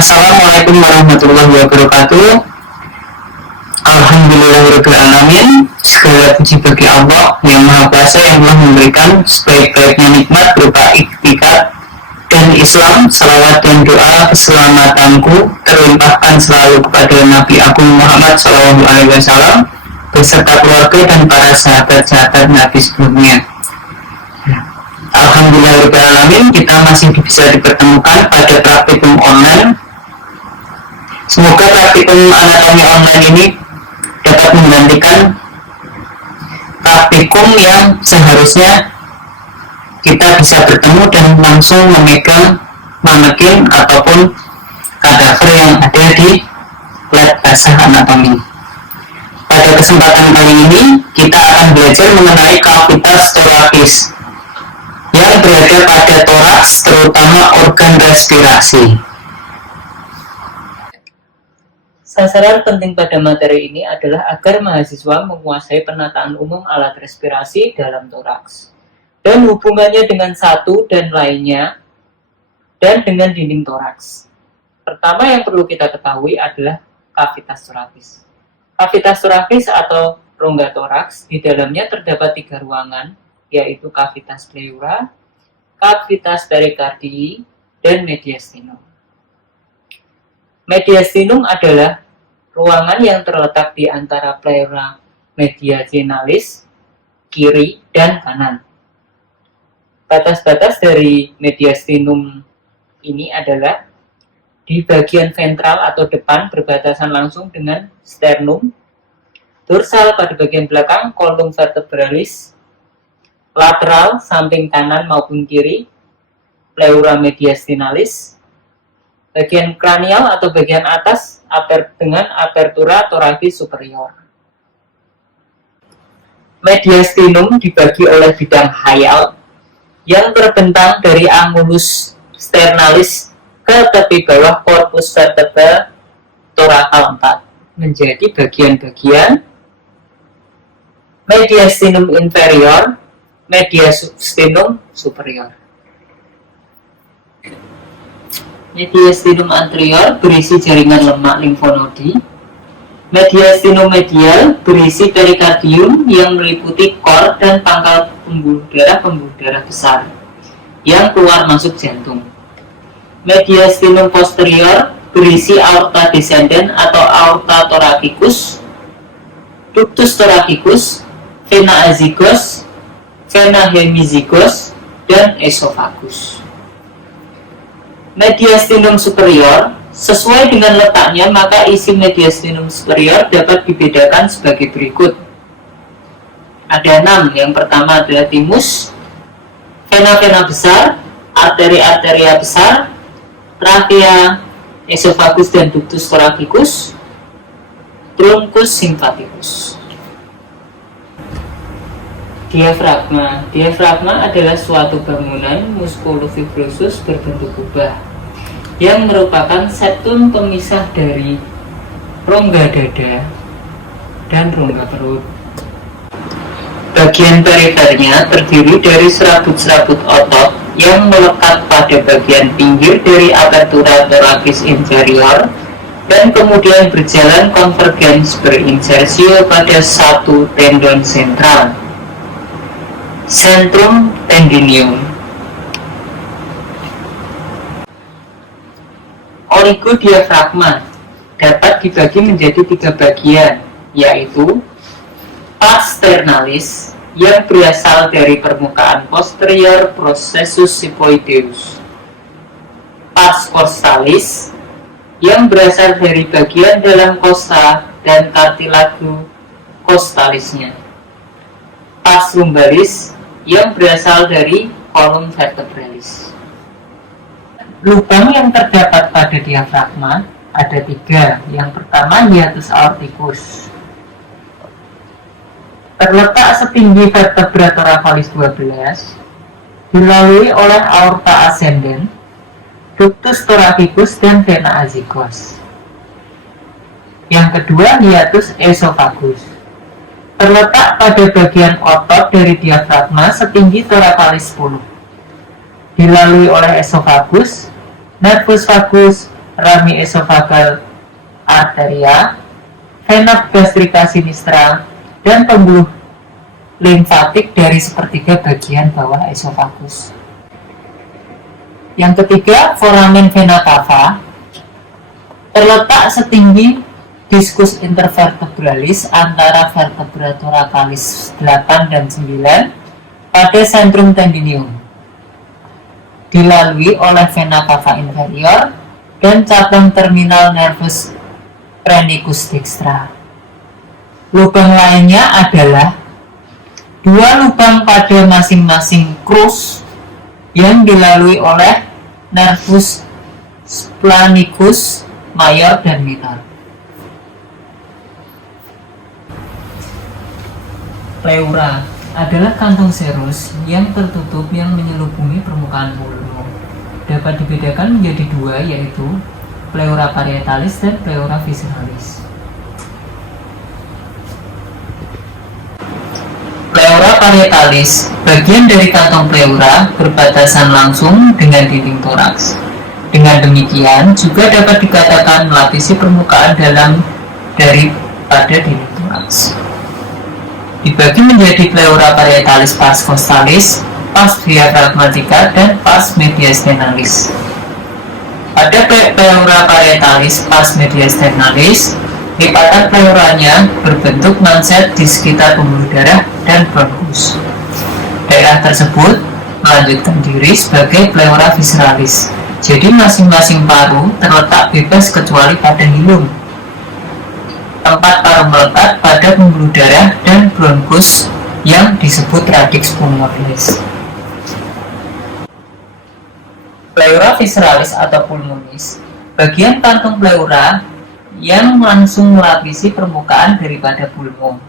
Assalamualaikum warahmatullahi wabarakatuh. Alhamdulillahirrahmanirrahim. Segala puji bagi Allah yang Maha Kuasa yang telah memberikan sebaik-baiknya nikmat berupa ikhtiar dan Islam. Salawat dan doa keselamatanku terlimpahkan selalu kepada Nabi Agung Muhammad SAW beserta keluarga dan para sahabat-sahabat Nabi sebelumnya. Alhamdulillahirrahmanirrahim, kita masih bisa dipertemukan pada praktikum online. Semoga praktikum anatomi online ini dapat menggantikan praktikum yang seharusnya kita bisa bertemu dan langsung memegang manekin ataupun kadaver yang ada di lab basah anatomi. Pada kesempatan kali ini kita akan belajar mengenai kavitas torakis yang berada pada toraks, terutama organ respirasi. Sasaran penting pada materi ini adalah agar mahasiswa menguasai penataan umum alat respirasi dalam toraks dan hubungannya dengan satu dan lainnya dan dengan dinding toraks. Pertama yang perlu kita ketahui adalah kavitas torakis. Kavitas torakis atau rongga toraks, di dalamnya terdapat 3 ruangan, yaitu kavitas pleura, kavitas perikardii, dan mediastinum. Mediastinum adalah ruangan yang terletak di antara pleura mediastinalis, kiri dan kanan. Batas-batas dari mediastinum ini adalah di bagian ventral atau depan berbatasan langsung dengan sternum, dorsal pada bagian belakang kolum vertebralis, lateral samping kanan maupun kiri pleura mediastinalis, bagian kranial atau bagian atas dengan apertura torakis superior. Mediastinum dibagi oleh bidang hayal yang terbentang dari angulus sternalis ke tepi bawah korpus vertebral torakal 4 menjadi bagian-bagian mediastinum inferior, mediastinum superior. Mediastinum anterior berisi jaringan lemak limfonodi. Mediastinum medial berisi perikardium yang meliputi kor dan pangkal pembuluh darah besar yang keluar masuk jantung. Mediastinum posterior berisi aorta descendens atau aorta thoracic, ductus thoracicus, vena azygos, vena hemizygos, dan esophagus. Mediastinum superior, sesuai dengan letaknya maka isi mediastinum superior dapat dibedakan sebagai berikut. Ada 6, yang pertama adalah timus, vena-vena besar, arteri-arteria besar, trachea, esophagus dan ductus thoracicus, truncus symphaticus. Diafragma. Diafragma adalah suatu bangunan muskulofibrosus berbentuk kubah yang merupakan septum pemisah dari rongga dada dan rongga perut. Bagian perifernya terdiri dari serabut-serabut otot yang melekat pada bagian pinggir dari apertura thoracis inferior dan kemudian berjalan konvergens berinsersio pada satu tendon sentral, centrum tendinium. Oligodiafragma dapat dibagi menjadi 3 bagian, yaitu pars sternalis yang berasal dari permukaan posterior processus siphoideus, pars costalis yang berasal dari bagian dalam kosta dan cartilago costalisnya, pars lumbalis yang berasal dari kolum vertebralis. Lubang yang terdapat pada diafragma ada 3. Yang pertama hiatus aorticus, terletak setinggi vertebra thoracalis 12, dilalui oleh aorta ascendens, ductus thoracicus dan vena azygos. Yang kedua hiatus esophagus, terletak pada bagian otot dari diafragma setinggi thoracalis 10, dilalui oleh esophagus, nervus vagus, rami esophageal arteria, vena gastrica sinistra, dan pembuluh limfatik dari sepertiga bagian bawah esofagus. Yang ketiga, foramen vena cava terletak setinggi diskus intervertebralis antara vertebra thoracalis 8 dan 9 pada sentrum tendinium, dilalui oleh vena cava inferior dan cabang terminal nervus phrenicus dextra. Lubang lainnya adalah dua lubang pada masing-masing crus yang dilalui oleh nervus splanicus mayor dan minor. Pleura adalah kantong serus yang tertutup yang menyelubungi permukaan pulmo. Dapat dibedakan menjadi dua, yaitu pleura parietalis dan pleura visceralis. Pleura parietalis, bagian dari kantong pleura berbatasan langsung dengan dinding toraks. Dengan demikian, juga dapat dikatakan melapisi permukaan dalam daripada dinding toraks. Dibagi menjadi pleura parietalis pars costalis, pars diaphragmatica, dan pars mediastenalis. Pada pleura parietalis pars mediastenalis, lipatan pleuranya berbentuk manset di sekitar pembuluh darah dan bronkus. Daerah tersebut melanjutkan diri sebagai pleura visceralis. Jadi masing-masing paru terletak bebas kecuali pada hilum. Tempat paru melekat pada pembuluh darah dan bronkus yang disebut radix pulmonalis. Pleura visceralis atau pulmonis, bagian kantung pleura yang langsung melapisi permukaan daripada pulmo.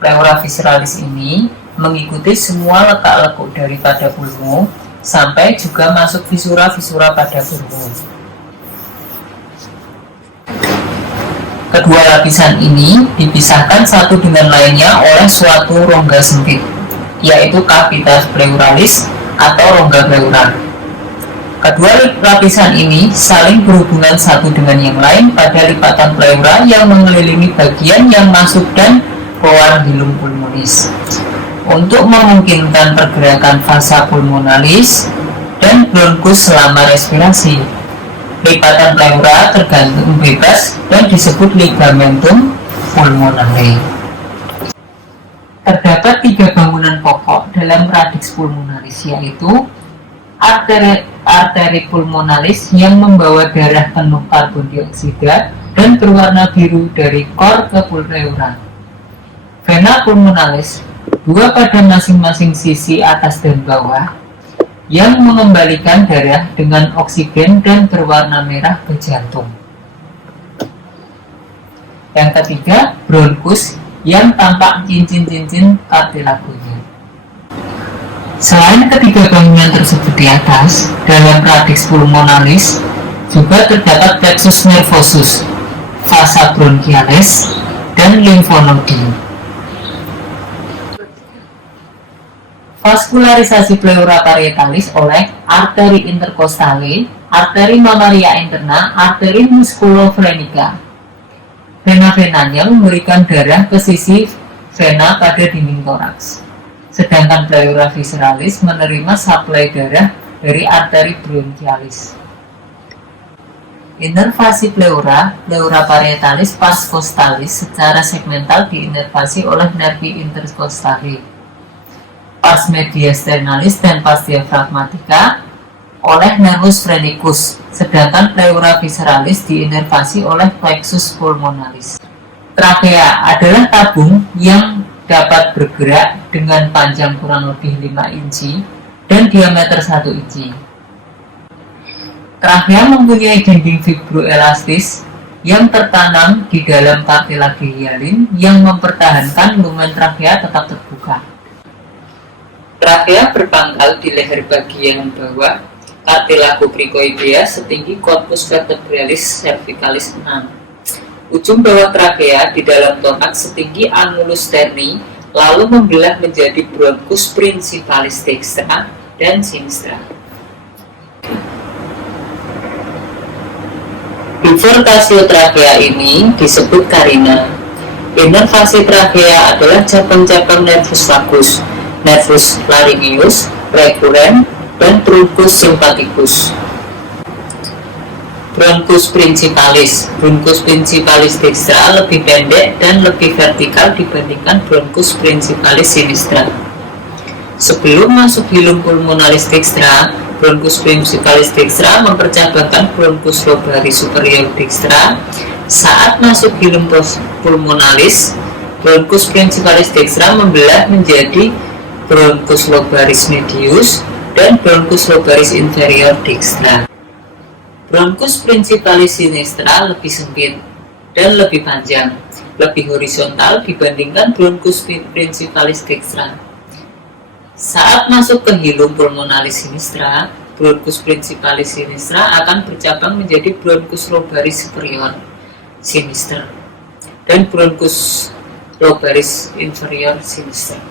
Pleura visceralis ini mengikuti semua lekak-lekuk daripada pulmo sampai juga masuk visura-visura pada pulmo. Kedua lapisan ini dipisahkan satu dengan lainnya oleh suatu rongga sempit, yaitu cavitas pleuralis atau rongga pleura. Kedua lapisan ini saling berhubungan satu dengan yang lain pada lipatan pleura yang mengelilingi bagian yang masuk dan keluar hilum pulmonis, untuk memungkinkan pergerakan fasa pulmonalis dan bronkus selama respirasi. Lipatan pleura tergantung bebas dan disebut ligamentum pulmonale. Terdapat 3 bangunan pokok dalam radix pulmonalis, yaitu arteri pulmonalis yang membawa darah penuh karbon dioksida dan berwarna biru dari kor ke pleura. Vena pulmonalis, 2 pada masing-masing sisi atas dan bawah, yang mengembalikan darah dengan oksigen dan berwarna merah ke jantung. Yang ketiga, bronkus yang tampak cincin-cincin kartilagonya. Selain ketiga bangunan tersebut di atas, dalam radix pulmonalis juga terdapat plexus nervosus, vasa bronchialis, dan limfonodi. Vaskularisasi pleura parietalis oleh arteri interkostale, arteri mamaria interna, arteri musculofrenica. Vena-venanya memberikan darah ke sisi vena pada dinding toraks. Sedangkan pleura visceralis menerima suplai darah dari arteri bronchialis. Inervasi pleura, pleura parietalis pars costalis secara segmental diinervasi oleh nervi intercostale, pars mediasternalis dan pars diaphragmatica oleh nervus phrenicus, sedangkan pleura visceralis diinervasi oleh plexus pulmonalis. Trachea adalah tabung yang dapat bergerak dengan panjang kurang lebih 5 inci dan diameter 1 inci. Trachea mempunyai dinding fibroelastis yang tertanam di dalam kartilage hialin yang mempertahankan lumen trachea tetap terbuka. Trachea berpangkal di leher bagian bawah cartilago cricoidea setinggi corpus vertebralis cervicalis 6. Ujung bawah trachea di dalam toraks setinggi annulus sterni, lalu membelah menjadi bronchus principalis dextra dan sinistra. Bifurkasi trachea ini disebut carina. Inervasi trachea adalah cabang-cabang nervus vagus, nervus laryngeus, recurrens, dan truncus sympathicus. Bronchus principalis. Bronchus principalis dextra lebih pendek dan lebih vertikal dibandingkan bronchus principalis sinistra. Sebelum masuk hilum pulmonalis dextra, bronchus principalis dextra mempercabangkan bronchus lobaris superior dextra. Saat masuk hilum pulmonalis, bronchus principalis dextra membelah menjadi bronchus lobaris medius dan bronchus lobaris inferior dextra. Bronchus principalis sinistra lebih sempit dan lebih panjang, lebih horizontal dibandingkan bronchus principalis dextra. Saat masuk ke hilum pulmonalis sinistra, bronchus principalis sinistra akan bercabang menjadi bronchus lobaris superior sinister dan bronchus lobaris inferior sinister.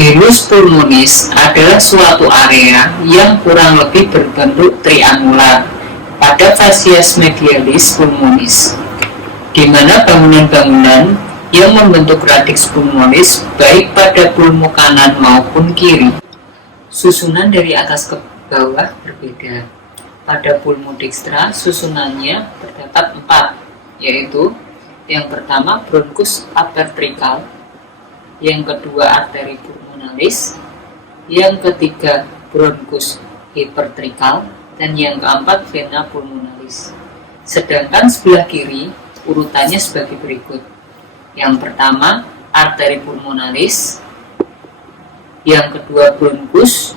Hilus pulmonis adalah suatu area yang kurang lebih berbentuk triangular pada facies medialis pulmonis, di mana bangunan-bangunan yang membentuk radix pulmonis baik pada pulmo kanan maupun kiri. Susunan dari atas ke bawah berbeda. Pada pulmo dextra susunannya terdapat 4, yaitu yang pertama bronchus apertrikal, yang kedua arteri pulmonalis, yang ketiga bronchus hipertrikal, dan yang keempat vena pulmonalis. Sedangkan sebelah kiri urutannya sebagai berikut. Yang pertama arteri pulmonalis, yang kedua bronchus,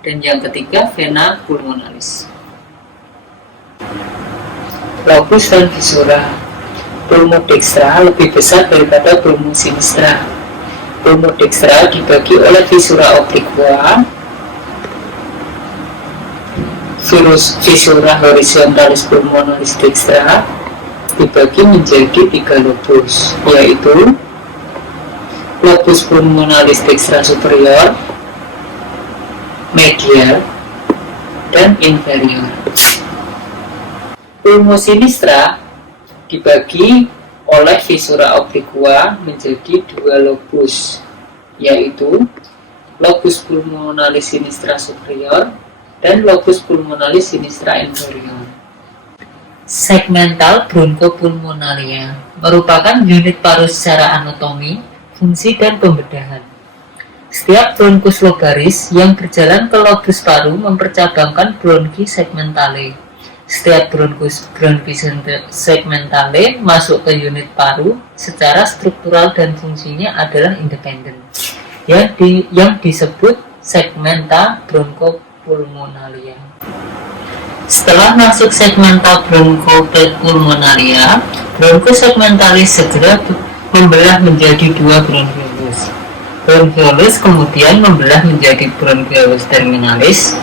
dan yang ketiga vena pulmonalis. Lobus dan visura. Pulmo dextra lebih besar daripada pulmo sinistra. Pulmo dextra dibagi oleh visura obliqua, visura horizontalis pulmonalis dextra dibagi menjadi 3 lobus, yaitu lobus pulmonalis dextra superior, medial, dan inferior. Pulmo sinistra dibagi oleh visura obliqua menjadi 2 lobus, yaitu lobus pulmonalis sinistra superior dan lobus pulmonalis sinistra inferior. Segmental bronchopulmonalia merupakan unit paru secara anatomi, fungsi, dan pembedahan. Setiap bronchus lobaris yang berjalan ke lobus paru mempercabangkan bronchi segmentale. Setiap bronchus segmentale masuk ke unit paru secara struktural dan fungsinya adalah independen, yang disebut segmenta bronchopulmonalia. Setelah masuk segmenta bronchopulmonalia, bronchus segmentalis segera membelah menjadi 2 bronchiolus. Bronchiolus kemudian membelah menjadi bronchiolus terminalis.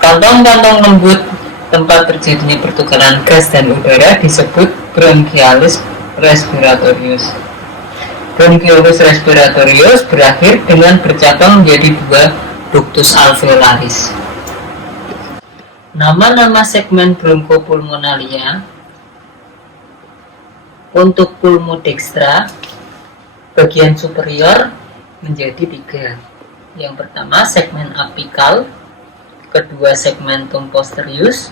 Kantong-kantong lembut tempat terjadinya pertukaran gas dan udara disebut bronchiolus respiratorius. Bronchiolus respiratorius berakhir dengan bercabang menjadi 2 ductus alveolaris. Nama-nama segmen bronchopulmonalia untuk pulmo dextra bagian superior menjadi 3. Yang pertama segmen apikal, kedua segmentum posterius,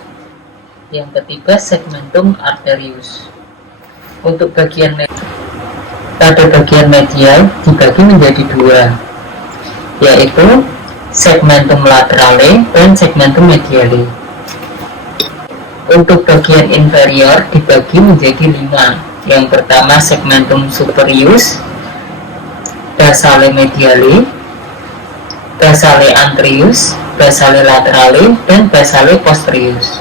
yang ketiga segmentum arterius. Untuk bagian medial dibagi menjadi 2, yaitu segmentum laterale dan segmentum mediale. Untuk bagian inferior dibagi menjadi 5. Yang pertama segmentum superius, basale mediale, basale anterius, basale laterale, dan basale posterius.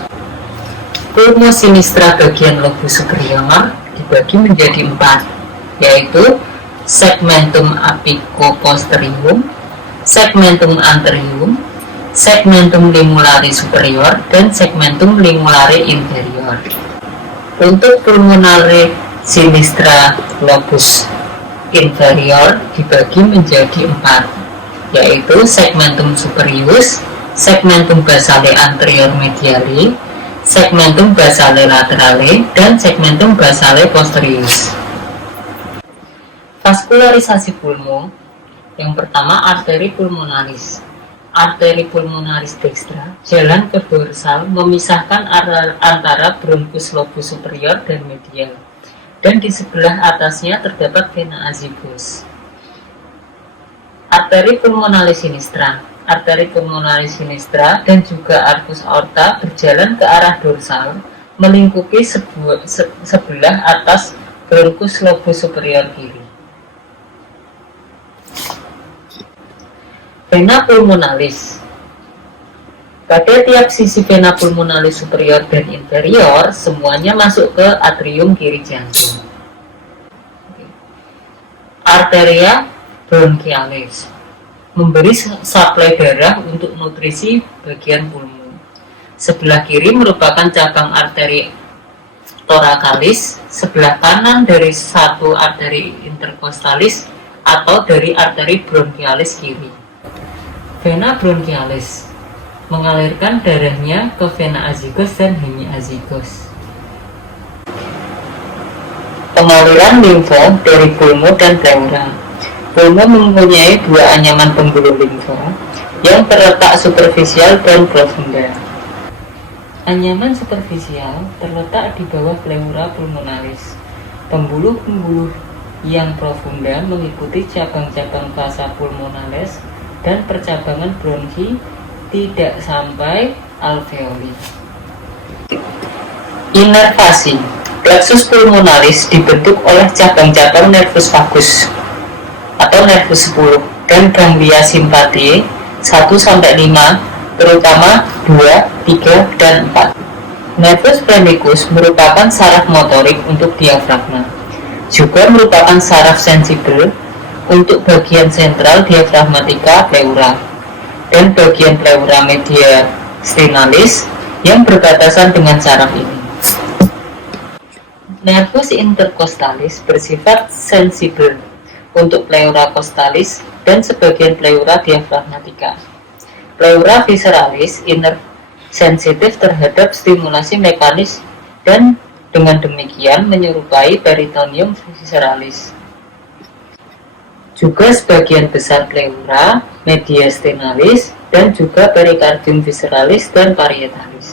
Pulmo sinistra bagian lobus superior dibagi menjadi 4, yaitu segmentum apicoposterium, segmentum anterium, segmentum limulare superior, dan segmentum limulare inferior. Untuk pulmonale sinistra lobus inferior dibagi menjadi 4, yaitu segmentum superius, segmentum basale anterior mediale, segmentum basale laterale, dan segmentum basale posterius. Vaskularisasi pulmo. Yang pertama, arteri pulmonalis. Arteri pulmonalis dextra, jalan ke dorsal memisahkan antara bronchus lobus superior dan medial, dan di sebelah atasnya terdapat vena azygos. Arteri pulmonalis sinistra. Arteri pulmonalis sinistra dan juga arcus aorta berjalan ke arah dorsal, melingkupi sebelah atas bronchus lobus superior kiri. Vena pulmonalis. Pada tiap sisi vena pulmonalis superior dan inferior, semuanya masuk ke atrium kiri jantung. Arteria bronchialis. Memberi suplai darah untuk nutrisi bagian pulmo. Sebelah kiri merupakan cabang arteri thoracalis, sebelah kanan dari satu arteri intercostalis atau dari arteri bronchialis kiri. Vena bronchialis mengalirkan darahnya ke vena azygos dan hemiazygos. Pengaliran limfo dari pulmo dan pleura. Pulmo mempunyai dua anyaman pembuluh limfo yang terletak superficial dan profunda. Anyaman superficial terletak di bawah pleura pulmonalis. Pembuluh-pembuluh yang profunda mengikuti cabang-cabang vasa pulmonalis dan percabangan bronki tidak sampai alveoli. Inervasi. Plexus pulmonalis dibentuk oleh cabang-cabang nervus vagus atau nervus 10 dan ganglia simpatiae 1-5, terutama 2, 3, dan 4. Nervus phrenikus merupakan saraf motorik untuk diafragma. Juga merupakan saraf sensibel untuk bagian sentral diafragmatika pleura dan bagian pleura mediastinalis yang berbatasan dengan saraf ini. Nervus intercostalis bersifat sensibel untuk pleura costalis dan sebagian pleura diafragmatika. Pleura visceralis sensitif terhadap stimulasi mekanis dan dengan demikian menyerupai peritoneum visceralis. Juga sebagian besar pleura mediastinalis dan juga pericardium visceralis dan parietalis.